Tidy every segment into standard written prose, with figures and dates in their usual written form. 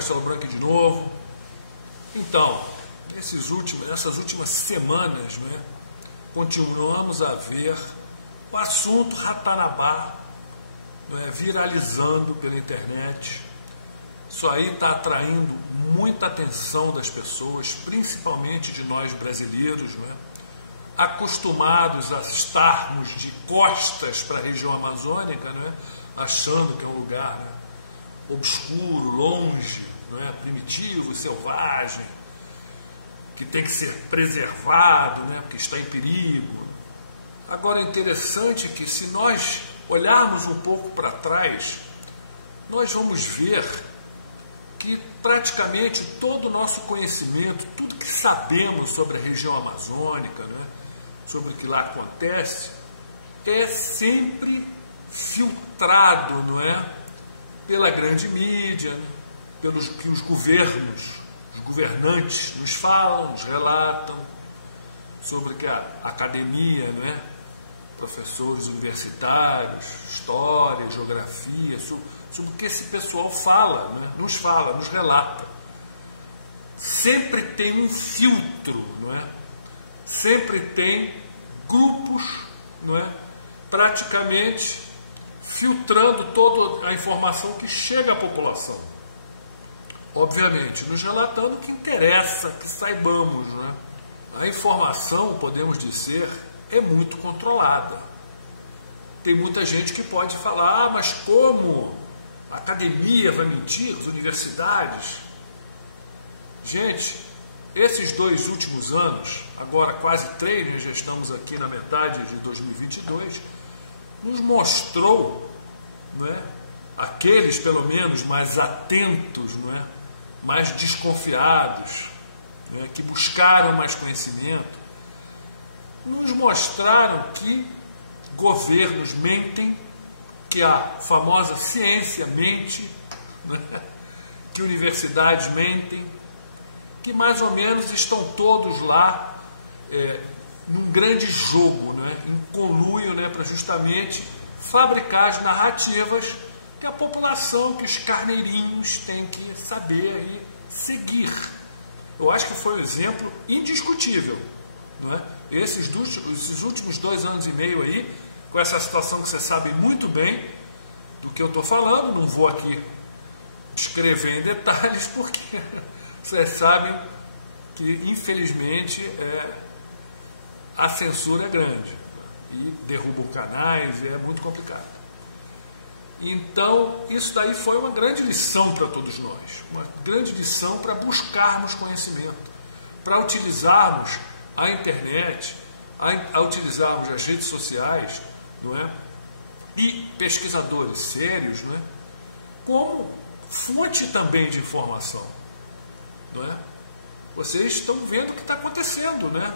Castelo Branco de novo. Então, essas últimas semanas, né, continuamos a ver o assunto Ratanabá, né, viralizando pela internet. Isso aí está atraindo muita atenção das pessoas, principalmente de nós brasileiros, né, acostumados a estarmos de costas para a região amazônica, né, achando que é um lugar, né, obscuro, longe, né, primitivo, selvagem, que tem que ser preservado, né, porque está em perigo. Agora, interessante que, se nós olharmos um pouco para trás, nós vamos ver que praticamente todo o nosso conhecimento, tudo que sabemos sobre a região amazônica, né, sobre o que lá acontece, é sempre filtrado, não é, pela grande mídia, né, pelos que os governos, os governantes nos falam, nos relatam, sobre que a academia, não é, professores universitários, história, geografia, sobre o que esse pessoal fala, né, nos relata. Sempre tem um filtro, não é? Sempre tem grupos, não é, praticamente filtrando toda a informação que chega à população. Obviamente, nos relatando o que interessa que saibamos, né? A informação, podemos dizer, é muito controlada. Tem muita gente que pode falar, ah, mas como a academia vai mentir, as universidades? Gente, esses 2 últimos anos, agora quase 3, nós já estamos aqui na metade de 2022, nos mostrou, não é, aqueles pelo menos mais atentos, não é, mais desconfiados, não é, que buscaram mais conhecimento, nos mostraram que governos mentem, que a famosa ciência mente, não é, que universidades mentem, que mais ou menos estão todos lá num grande jogo, né, em conluio, né, para justamente fabricar as narrativas que a população, que os carneirinhos têm que saber e seguir. Eu acho que foi um exemplo indiscutível, não é? Esses últimos 2 anos e meio aí, com essa situação que você sabe muito bem do que eu estou falando, não vou aqui descrever em detalhes, porque vocês sabem que, infelizmente, a censura é grande e derrubam canais, é muito complicado. Então, isso daí foi uma grande lição para todos nós, uma grande lição para buscarmos conhecimento, para utilizarmos a internet, a utilizarmos as redes sociais, não é? E pesquisadores sérios, não é? Como fonte também de informação, não é? Vocês estão vendo o que está acontecendo, né?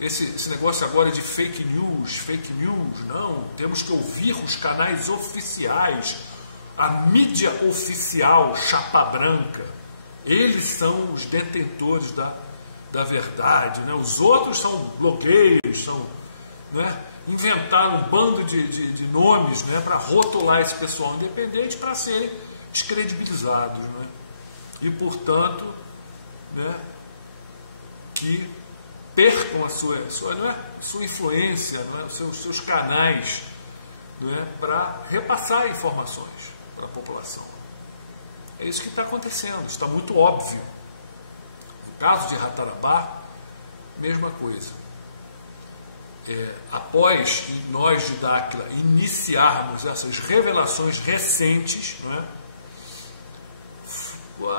Esse negócio agora de fake news, não, temos que ouvir os canais oficiais, a mídia oficial, chapa branca, eles são os detentores da verdade, né? Os outros são blogueiros, né? Inventaram um bando de nomes, né, para rotular esse pessoal independente para serem descredibilizados, né? E, portanto, né, que percam a sua influência, né, seus canais, né, para repassar informações para a população. É isso que está acontecendo, está muito óbvio. No caso de Ratanabá, mesma coisa. Após nós de Dáquila iniciarmos essas revelações recentes, não é,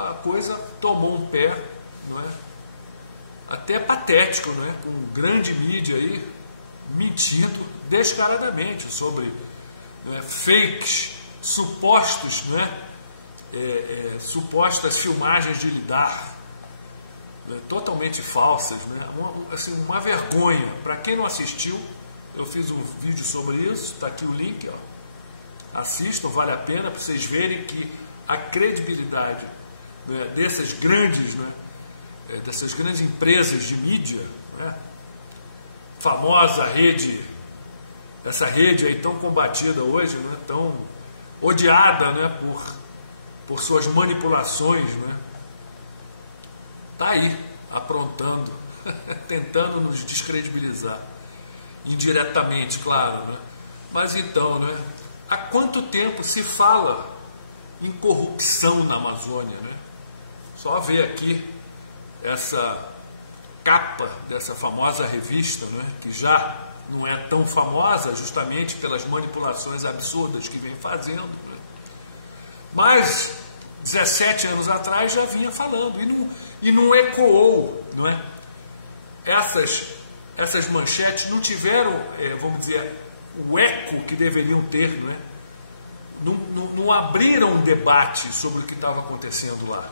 a coisa tomou um pé, não é, até patético, não é, com grande mídia aí mentindo descaradamente sobre, não é, fakes, supostos, não é, supostas filmagens de lidar, né, totalmente falsas, né, assim, uma vergonha. Para quem não assistiu, eu fiz um vídeo sobre isso, está aqui o link, ó. Assistam, vale a pena para vocês verem que a credibilidade, né, dessas grandes empresas de mídia, né, famosa rede, essa rede aí tão combatida hoje, né, tão odiada, né, por suas manipulações, né? Está aí, aprontando, tentando nos descredibilizar, indiretamente, claro, né? Mas então, né? Há quanto tempo se fala em corrupção na Amazônia, né? Só ver aqui essa capa dessa famosa revista, né? Que já não é tão famosa justamente pelas manipulações absurdas que vem fazendo, né? Mas 17 anos atrás já vinha falando e não ecoou, não é? Essas manchetes não tiveram, vamos dizer, o eco que deveriam ter, não é? Não abriram um debate sobre o que estava acontecendo lá.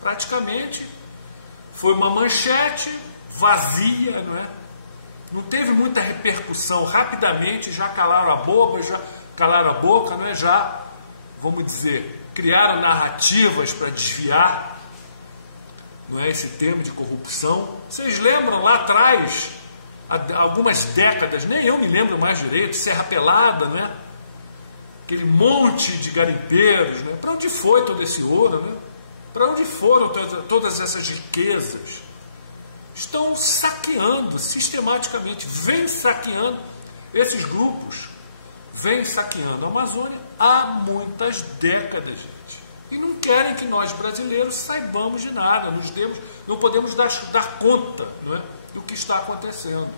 Praticamente foi uma manchete vazia, não é? Não teve muita repercussão. Rapidamente já calaram a boca, não é? Já, vamos dizer, criaram narrativas para desviar, não é, esse tema de corrupção. Vocês lembram lá atrás, há algumas décadas, nem eu me lembro mais direito, Serra Pelada, né? Aquele monte de garimpeiros, né? Para onde foi todo esse ouro, né? Para onde foram todas essas riquezas? Estão saqueando sistematicamente, vêm saqueando, esses grupos vêm saqueando a Amazônia há muitas décadas, gente. E não querem que nós brasileiros saibamos de nada, não podemos dar conta, não é, do que está acontecendo.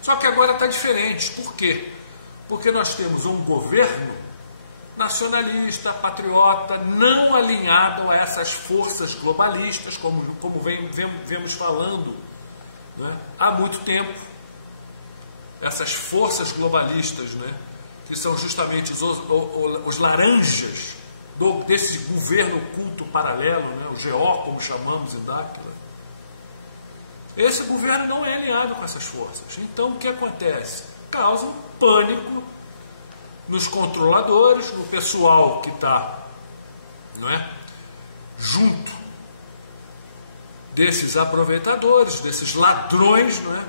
Só que agora está diferente. Por quê? Porque nós temos um governo nacionalista, patriota, não alinhado a essas forças globalistas, como vemos falando, né, há muito tempo. Essas forças globalistas, né, que são justamente os laranjas desse governo oculto paralelo, né, o GO, como chamamos em Dáquila. Esse governo não é alinhado com essas forças. Então, o que acontece? Causa um pânico nos controladores, no pessoal que está, não é, junto desses aproveitadores, desses ladrões, não é,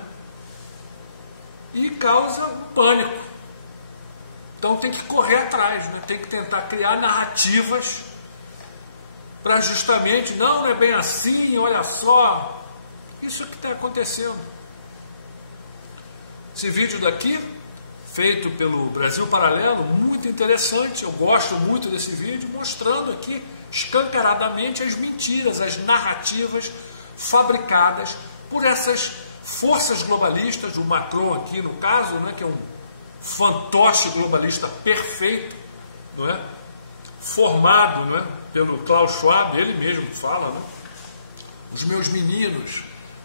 e causa um pânico. Então tem que correr atrás, né? Tem que tentar criar narrativas para justamente, não é bem assim, olha só, isso é que está acontecendo. Esse vídeo daqui, feito pelo Brasil Paralelo, muito interessante, eu gosto muito desse vídeo, mostrando aqui escancaradamente as mentiras, as narrativas fabricadas por essas forças globalistas, o Macron aqui no caso, né, que é um fantoche globalista perfeito, não é? Formado, não é, pelo Klaus Schwab, ele mesmo fala, né? Os meus meninos,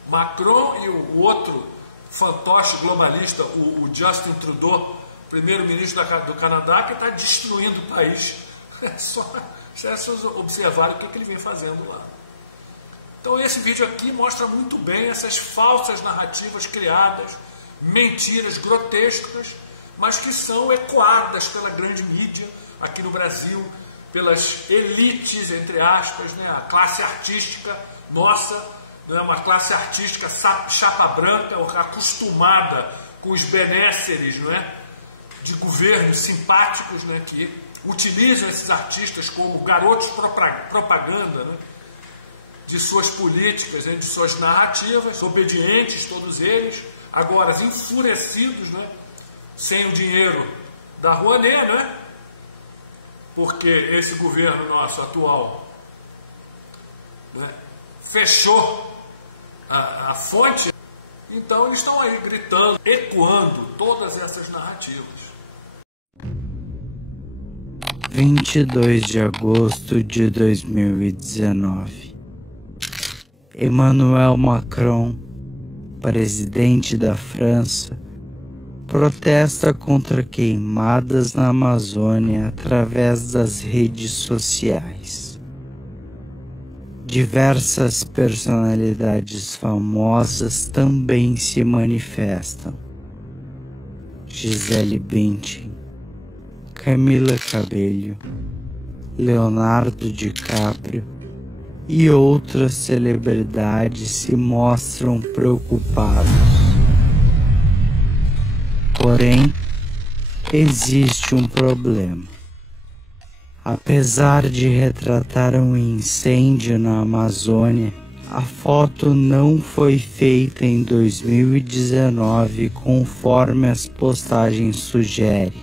Macron e o outro fantoche globalista, o Justin Trudeau, primeiro-ministro do Canadá, que está destruindo o país. É só vocês observarem o que ele vem fazendo lá. Então esse vídeo aqui mostra muito bem essas falsas narrativas criadas, mentiras grotescas, mas que são ecoadas pela grande mídia aqui no Brasil, pelas elites, entre aspas, né? A classe artística nossa, não é uma classe artística chapa branca, acostumada com os benéceres, não é, de governos simpáticos, né, que utilizam esses artistas como garotos propaganda, né, de suas políticas, né, de suas narrativas, obedientes todos eles, agora enfurecidos, né, sem o dinheiro da Rouanet, né, porque esse governo nosso atual, né, fechou a fonte. Então eles estão aí gritando, ecoando todas essas narrativas. 22 de agosto de 2019. Emmanuel Macron, presidente da França, protesta contra queimadas na Amazônia através das redes sociais. Diversas personalidades famosas também se manifestam. Gisele Bündchen, Camila Cabello, Leonardo DiCaprio e outras celebridades se mostram preocupados. Porém, existe um problema. Apesar de retratar um incêndio na Amazônia, a foto não foi feita em 2019 conforme as postagens sugerem.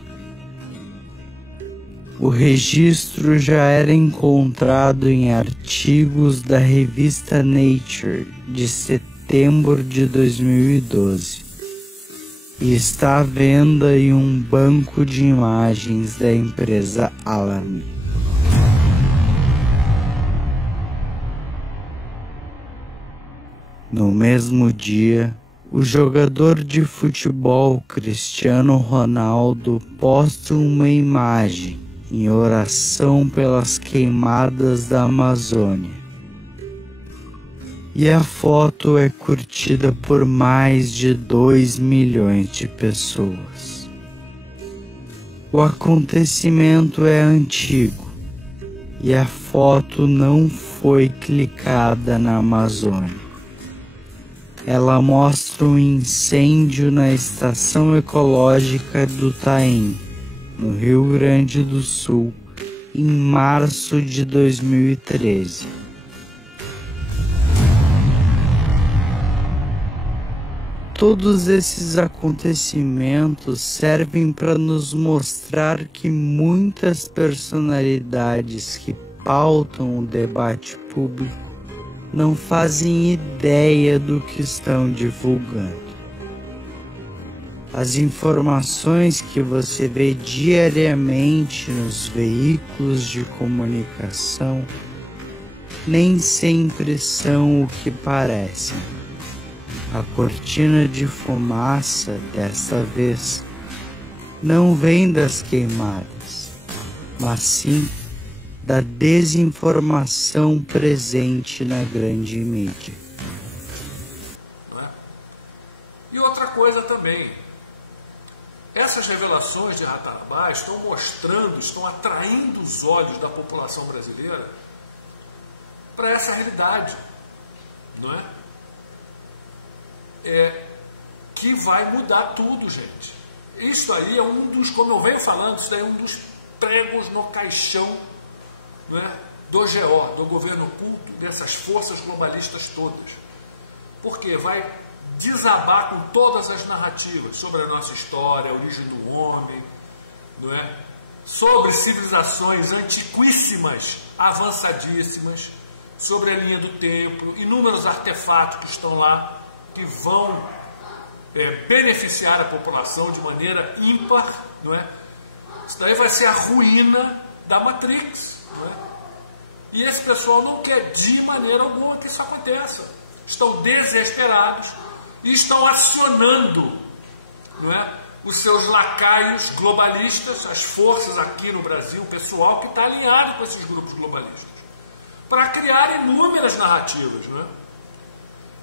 O registro já era encontrado em artigos da revista Nature de setembro de 2012 e está à venda em um banco de imagens da empresa Alarm. No mesmo dia, o jogador de futebol Cristiano Ronaldo posta uma imagem em oração pelas queimadas da Amazônia. E a foto é curtida por mais de 2 milhões de pessoas. O acontecimento é antigo e a foto não foi clicada na Amazônia. Ela mostra um incêndio na estação ecológica do Taim, no Rio Grande do Sul, em março de 2013. Todos esses acontecimentos servem para nos mostrar que muitas personalidades que pautam o debate público não fazem ideia do que estão divulgando. As informações que você vê diariamente nos veículos de comunicação nem sempre são o que parecem. A cortina de fumaça, desta vez, não vem das queimadas, mas sim da desinformação presente na grande mídia. E outra coisa também, essas revelações de Ratanabá estão mostrando, estão atraindo os olhos da população brasileira para essa realidade, não é? Que vai mudar tudo, gente. Isso aí é um dos, como eu venho falando, isso aí é um dos pregos no caixão, não é, do GO, do governo oculto, dessas forças globalistas todas. Porque vai desabar com todas as narrativas sobre a nossa história, a origem do homem, não é? Sobre civilizações antiquíssimas, avançadíssimas, sobre a linha do tempo, inúmeros artefatos que estão lá, que vão beneficiar a população de maneira ímpar, não é? Isso daí vai ser a ruína da Matrix, não é? E esse pessoal não quer de maneira alguma que isso aconteça. Estão desesperados e estão acionando, não é, os seus lacaios globalistas, as forças aqui no Brasil, o pessoal que está alinhado com esses grupos globalistas, para criar inúmeras narrativas, não é?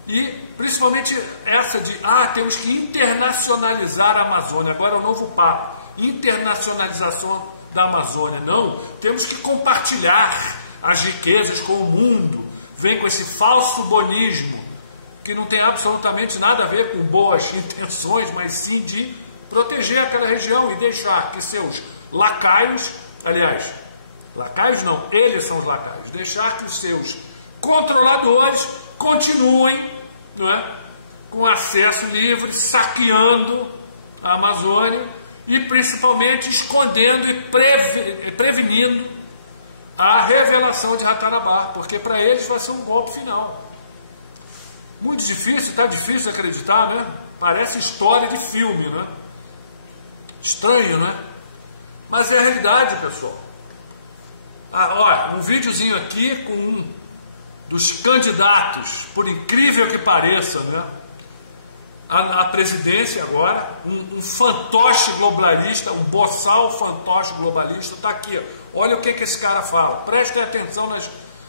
E principalmente essa de, temos que internacionalizar a Amazônia, agora é o novo papo, internacionalização da Amazônia. Não, temos que compartilhar as riquezas com o mundo. Vem com esse falso bonismo, que não tem absolutamente nada a ver com boas intenções, mas sim de proteger aquela região e deixar que seus lacaios, aliás, lacaios não, eles são os lacaios, deixar que os seus controladores continuem, não é, com acesso livre, saqueando a Amazônia e principalmente escondendo e prevenindo a revelação de Ratanabá, porque para eles vai ser um golpe final. Muito difícil, está difícil acreditar, né? Parece história de filme, né? Estranho, né? Mas é a realidade, pessoal. Olha, um videozinho aqui com um dos candidatos, por incrível que pareça, né? A presidência agora, um fantoche globalista, um boçal fantoche globalista, está aqui. Olha o que esse cara fala, prestem atenção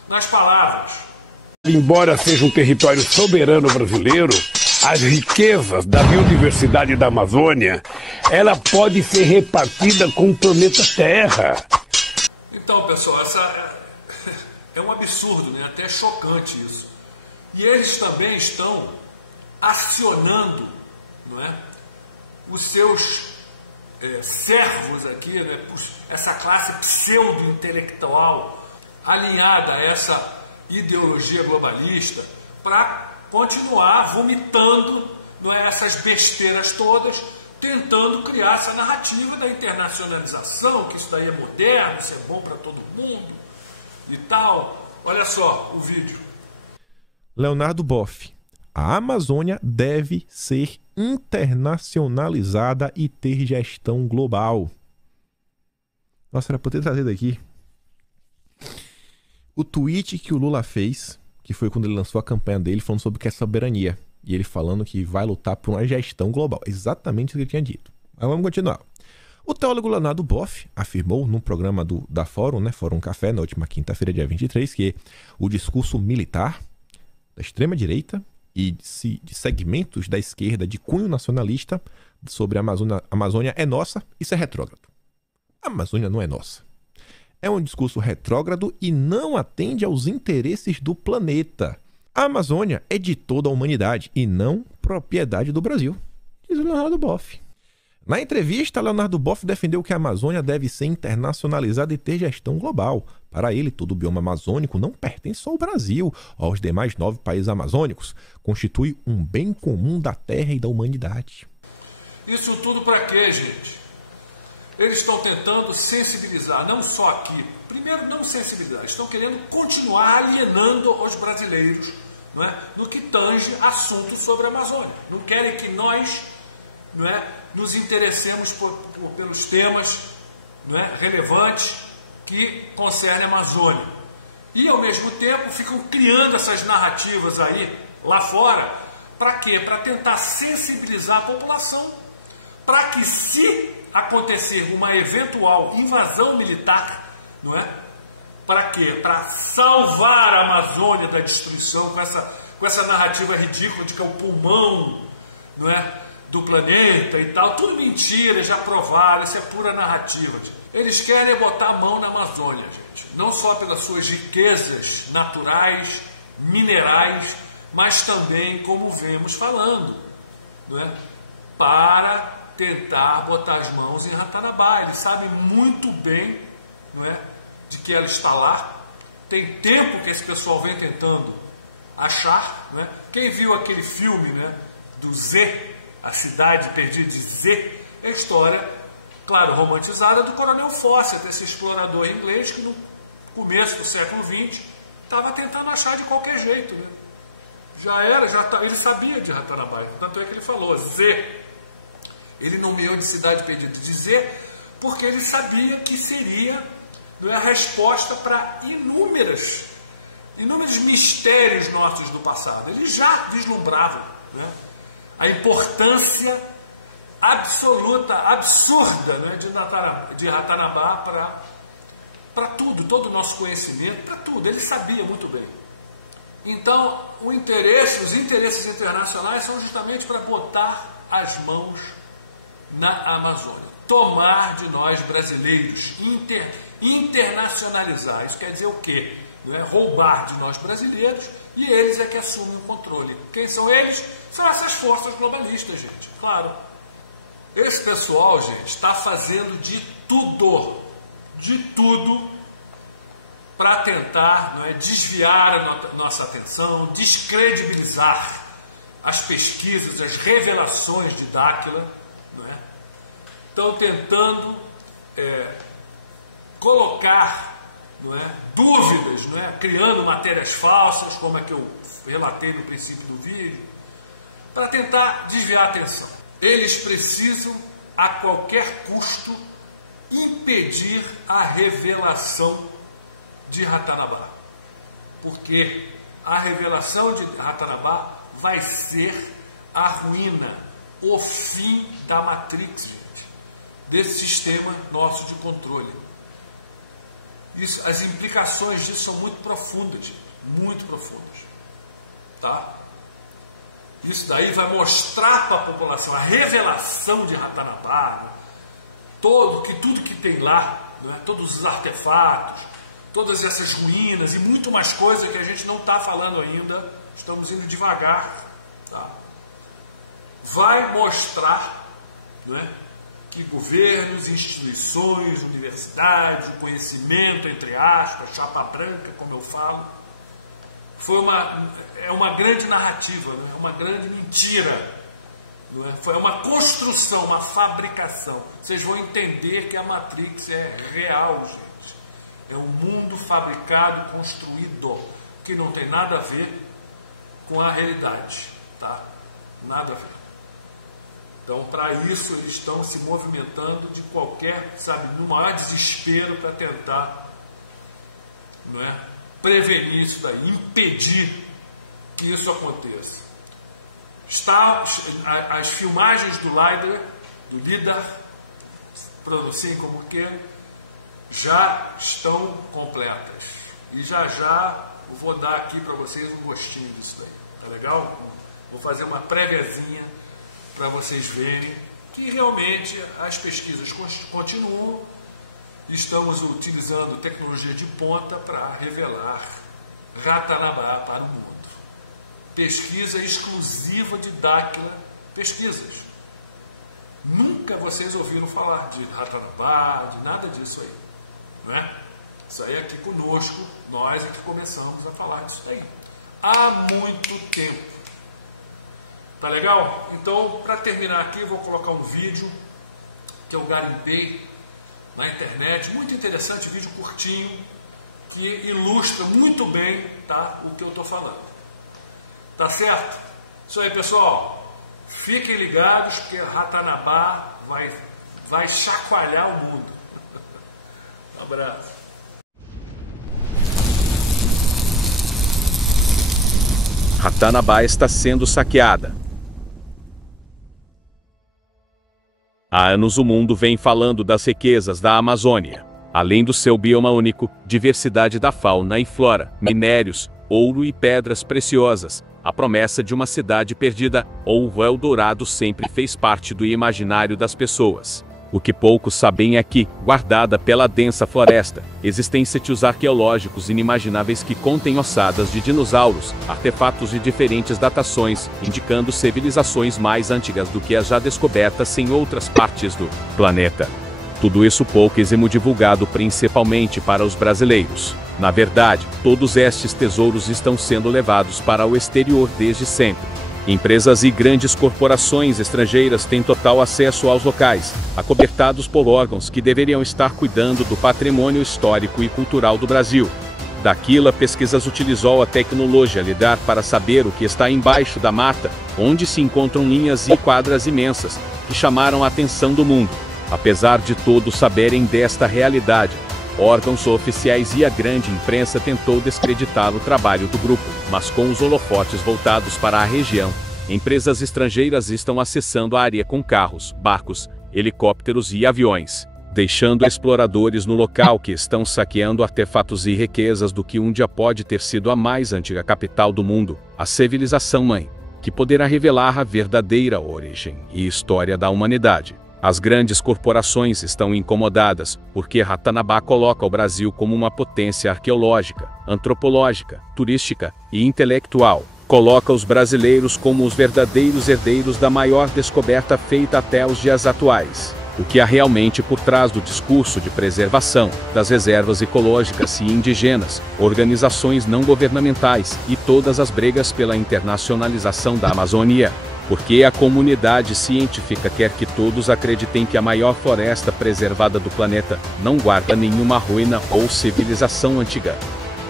nas palavras. Embora seja um território soberano brasileiro, as riquezas da biodiversidade da Amazônia, ela pode ser repartida com o planeta Terra. Então, pessoal, é um absurdo, né? Até chocante isso. E eles também estão acionando, não é, os seus servos aqui, né, essa classe pseudo-intelectual alinhada a essa ideologia globalista, para continuar vomitando, não é, essas besteiras todas, tentando criar essa narrativa da internacionalização, que isso daí é moderno, isso é bom para todo mundo e tal. Olha só o vídeo. Leonardo Boff. A Amazônia deve ser internacionalizada e ter gestão global. Nossa, era para ter trazido aqui o tweet que o Lula fez, que foi quando ele lançou a campanha dele, falando sobre o que é soberania. E ele falando que vai lutar por uma gestão global. Exatamente o que ele tinha dito. Mas vamos continuar. O teólogo Leonardo Boff afirmou num programa da Fórum, né, Fórum Café, na última quinta-feira, dia 23, que o discurso militar da extrema-direita e de segmentos da esquerda de cunho nacionalista sobre a Amazônia é nossa, isso é retrógrado. A Amazônia não é nossa. É um discurso retrógrado e não atende aos interesses do planeta. A Amazônia é de toda a humanidade e não propriedade do Brasil, diz o Leonardo Boff. Na entrevista, Leonardo Boff defendeu que a Amazônia deve ser internacionalizada e ter gestão global. Para ele, todo o bioma amazônico não pertence só ao Brasil, aos demais 9 países amazônicos. Constitui um bem comum da terra e da humanidade. Isso tudo para quê, gente? Eles estão tentando sensibilizar, não só aqui. Primeiro, não sensibilizar, estão querendo continuar alienando os brasileiros, não é, no que tange assuntos sobre a Amazônia. Não querem que nós, não é, nos interessemos pelos temas, não é, relevantes que concernem a Amazônia. E, ao mesmo tempo, ficam criando essas narrativas aí, lá fora, para quê? Para tentar sensibilizar a população, para que, se acontecer uma eventual invasão militar, não é? Para quê? Para salvar a Amazônia da destruição com essa narrativa ridícula de que é o pulmão, não é, do planeta e tal. Tudo mentira, já provaram, isso é pura narrativa. Eles querem botar a mão na Amazônia, gente. Não só pelas suas riquezas naturais, minerais, mas também, como vemos falando, não é? Para tentar botar as mãos em Ratanabá. Eles sabem muito bem, não é, de que ela está lá. Tem tempo que esse pessoal vem tentando achar, não é? Quem viu aquele filme, né, do Z, A Cidade Perdida de Z, é a história, claro, romantizada do Coronel Fawcett, esse explorador inglês que no começo do século XX estava tentando achar de qualquer jeito, né? Ele sabia de Ratanabá, tanto é que ele falou Z. Ele nomeou de Cidade Perdida de Z porque ele sabia que seria, não é, a resposta para inúmeros mistérios nossos do passado. Ele já vislumbrava, né, a importância absoluta, absurda, né, de Ratanabá para tudo, todo o nosso conhecimento, para tudo. Ele sabia muito bem. Então, os interesses internacionais são justamente para botar as mãos na Amazônia, tomar de nós brasileiros, internacionalizar. Isso quer dizer o quê? Não é? Roubar de nós brasileiros, e eles é que assumem o controle. Quem são eles? São essas forças globalistas, gente. Claro. Esse pessoal, gente, está fazendo de tudo para tentar, não é, desviar a nossa atenção, descredibilizar as pesquisas, as revelações de Dáquila, não é? Estão tentando colocar, não é, dúvidas, não é, criando matérias falsas, como é que eu relatei no princípio do vídeo, para tentar desviar a atenção. Eles precisam, a qualquer custo, impedir a revelação de Ratanabá, porque a revelação de Ratanabá vai ser a ruína, o fim da Matrix, gente, desse sistema nosso de controle. Isso, as implicações disso são muito profundas, muito profundas, tá? Isso daí vai mostrar para a população a revelação de Ratanabá, né? Tudo que tem lá, né? Todos os artefatos, todas essas ruínas e muito mais coisa que a gente não está falando ainda, estamos indo devagar, tá? Vai mostrar, né, que governos, instituições, universidades, o conhecimento, entre aspas, chapa branca, como eu falo, é uma grande narrativa, não é? Uma grande mentira. Não é? Foi uma construção, uma fabricação. Vocês vão entender que a Matrix é real, gente. É um mundo fabricado, construído, que não tem nada a ver com a realidade, tá? Nada a ver. Então, para isso, eles estão se movimentando de qualquer, sabe, no maior desespero para tentar, não é, prevenir isso daí, impedir que isso aconteça. As filmagens do LiDAR, pronunciem como queiram, já estão completas. E já eu vou dar aqui para vocês um gostinho disso daí. Tá legal? Vou fazer uma préviazinha para vocês verem que realmente as pesquisas continuam. Estamos utilizando tecnologia de ponta para revelar Ratanabá para o mundo. Pesquisa exclusiva de Dáquila Pesquisas. Nunca vocês ouviram falar de Ratanabá, de nada disso aí. Não é? Isso aí aqui conosco, nós é que começamos a falar disso aí. Há muito tempo. Tá legal? Então, para terminar aqui, eu vou colocar um vídeo que eu garimpei na internet, muito interessante, vídeo curtinho, que ilustra muito bem, tá, o que eu estou falando. Tá certo? Isso aí, pessoal. Fiquem ligados, porque Ratanabá vai chacoalhar o mundo. Um abraço. Ratanabá está sendo saqueada. Há anos o mundo vem falando das riquezas da Amazônia. Além do seu bioma único, diversidade da fauna e flora, minérios, ouro e pedras preciosas, a promessa de uma cidade perdida, ou o Eldorado, sempre fez parte do imaginário das pessoas. O que poucos sabem é que, guardada pela densa floresta, existem sítios arqueológicos inimagináveis que contêm ossadas de dinossauros, artefatos de diferentes datações, indicando civilizações mais antigas do que as já descobertas em outras partes do planeta. Tudo isso pouquíssimo divulgado principalmente para os brasileiros. Na verdade, todos estes tesouros estão sendo levados para o exterior desde sempre. Empresas e grandes corporações estrangeiras têm total acesso aos locais, acobertados por órgãos que deveriam estar cuidando do patrimônio histórico e cultural do Brasil. Dáquila Pesquisas utilizou a tecnologia LiDAR para saber o que está embaixo da mata, onde se encontram linhas e quadras imensas, que chamaram a atenção do mundo. Apesar de todos saberem desta realidade, órgãos oficiais e a grande imprensa tentou descreditar o trabalho do grupo, mas com os holofotes voltados para a região, empresas estrangeiras estão acessando a área com carros, barcos, helicópteros e aviões, deixando exploradores no local que estão saqueando artefatos e riquezas do que um dia pode ter sido a mais antiga capital do mundo, a civilização-mãe, que poderá revelar a verdadeira origem e história da humanidade. As grandes corporações estão incomodadas, porque Ratanabá coloca o Brasil como uma potência arqueológica, antropológica, turística e intelectual. Coloca os brasileiros como os verdadeiros herdeiros da maior descoberta feita até os dias atuais. O que há realmente por trás do discurso de preservação das reservas ecológicas e indígenas, organizações não governamentais e todas as brigas pela internacionalização da Amazônia. Porque a comunidade científica quer que todos acreditem que a maior floresta preservada do planeta não guarda nenhuma ruína ou civilização antiga.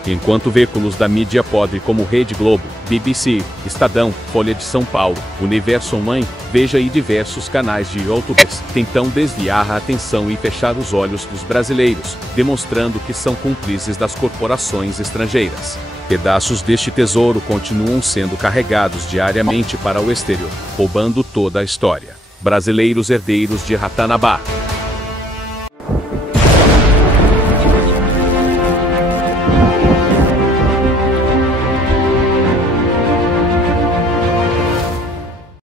Enquanto veículos da mídia podre como Rede Globo, BBC, Estadão, Folha de São Paulo, Universo Online, Veja e diversos canais de youtubers tentam desviar a atenção e fechar os olhos dos brasileiros, demonstrando que são cúmplices das corporações estrangeiras. Pedaços deste tesouro continuam sendo carregados diariamente para o exterior, roubando toda a história. Brasileiros herdeiros de Ratanabá.